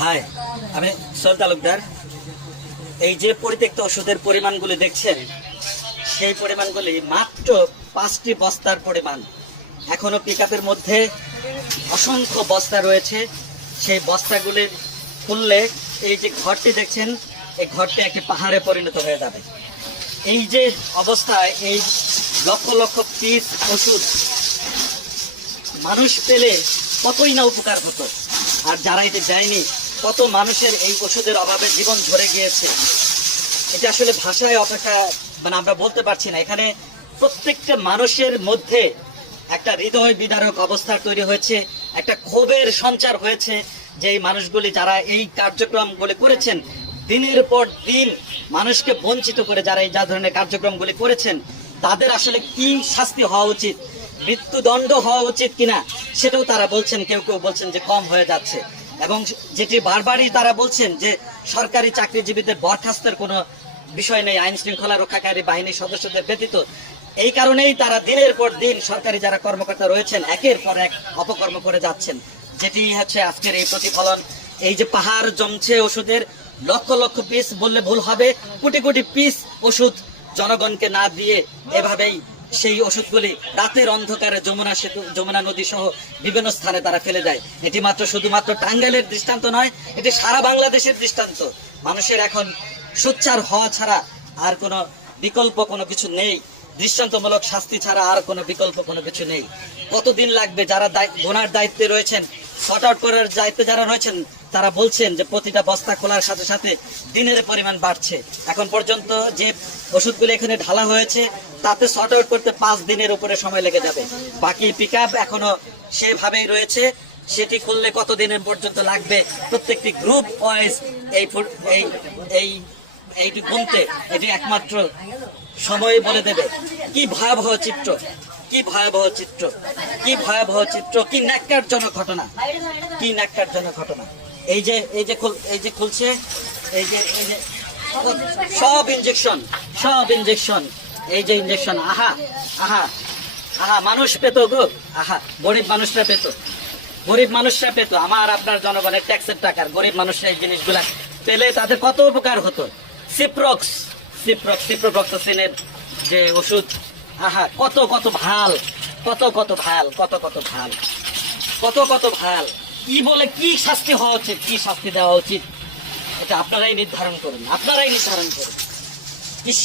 High, আমি সোহেল তালুকদার। এই যে পরিত্যক্ত ওষুধের পরিমাণগুলি দেখছেন, সেই পরিমাণগুলি মাত্র 5টি বস্তার পরিমাণ। এখনো পিকআপের মধ্যে অসংখ্য বস্তা রয়েছে। সেই বস্তাগুলি খুললে এই যে ঘরটি দেখছেন, এই ঘরটি একটি পাহাড়ে পরিণত হয়ে যাবে। এই যে অবস্থায় এই লক্ষ লক্ষ পিস ওষুধ মানুষ পেলে কতই না উপকার হতো, আর যারা এটি দেয়নি কত মানুষের এই ওষুধের অভাবে জীবন ঝরে গিয়েছে। এটা আসলে ভাষায় অপেক্ষা আমরা বলতে পারছি না। এখানে প্রত্যেকটা মানুষের মধ্যে একটা হৃদয় বিদারক অবস্থা তৈরি হয়েছে, একটা ক্ষোভের সঞ্চার হয়েছে যে এই মানুষগুলি যারা এই কার্যক্রমগুলি করেছেন, দিনের পর দিন মানুষকে বঞ্চিত করে যারা এই যা ধরনের কার্যক্রমগুলি করেছেন, তাদের আসলে কি শাস্তি হওয়া উচিত, মৃত্যুদণ্ড হওয়া উচিত কিনা সেটাও তারা বলছেন। কেউ কেউ বলছেন যে কম হয়ে যাচ্ছে, এবং যেটি বারবারই তারা বলছেন যে সরকারি চাকরিজীবীদের বরখাস্তের কোনো বিষয় নেই আইন শৃঙ্খলা রক্ষাকারী বাহিনীর সদস্যদের ব্যতীত। এই কারণেই তারা দিনের পর দিন সরকারি যারা কর্মকর্তা রয়েছেন একের পর এক অপকর্ম করে যাচ্ছেন, যেটি হচ্ছে আজকের এই প্রতিফলন। এই যে পাহাড় জমছে ওষুধের, লক্ষ লক্ষ পিস বললে ভুল হবে, কোটি কোটি পিস ওষুধ জনগণকে না দিয়ে এভাবেই সেই ওষুধগুলি রাতের অন্ধকারে যমুনা সেতু, যমুনা নদী সহ বিভিন্ন স্থানে তারা ফেলে দেয়। এটি শুধুমাত্র টাঙ্গাইলের দৃষ্টান্ত নয়, এটি সারা বাংলাদেশের দৃষ্টান্ত। মানুষের এখন সোচ্চার হওয়া ছাড়া আর কোনো বিকল্প কোনো কিছু নেই, দৃষ্টান্তমূলক শাস্তি ছাড়া আর কোনো বিকল্প কোনো কিছু নেই। কতদিন লাগবে? যারা গোনার দায়িত্বে রয়েছেন, শর্ট আউট করার দায়িত্বে যারা রয়েছেন, তারা বলছেন যে প্রতিটা বস্তা খোলার সাথে সাথে দিনের পরিমাণ বাড়ছে। এখন পর্যন্ত যে ওষুধগুলো এখানে ঢালা হয়েছে তাতে শর্ট আউট করতে 5 দিনের উপরে সময় লেগে যাবে। বাকি পিকআপ এখনো সেভাবেই রয়েছে, সেটি খুললে কত দিনের পর্যন্ত লাগবে প্রত্যেকটি গ্রুপ ওয়াইজ এই এই এইটি গুনতে এটি একমাত্র সময় বলে দেবে। কি ভয়াবহ চিত্র, কি ভয়াবহ চিত্র, কি ভয়াবহ চিত্র, কি ন্যাক্কারজনক ঘটনা, কি ন্যাক্কারজনক ঘটনা। এই যে খুলছে, এই যে সব ইনজেকশন, সব ইনজেকশন, এই যে ইনজেকশন। আহা আহা আহা, মানুষ পেত গো, আহা, গরিব মানুষরা পেত, গরিব মানুষরা পেত। আমার আপনার জনগণের ট্যাক্সের টাকার গরিব মানুষরা এই জিনিসগুলা পেলে তাদের কত উপকার হতো। সিপ্রোফ্লক্সাসিনের যে ওষুধ, আহা, কত কত ভাল, কত কত ভাল, কত কত ভাল, কত কত ভাল। কি বলে কি শাস্তি হওয়া উচিত, কি শাস্তি দেওয়া উচিত, এটা আপনারাই নির্ধারণ করুন, আপনারাই নির্ধারণ করুন। ইস।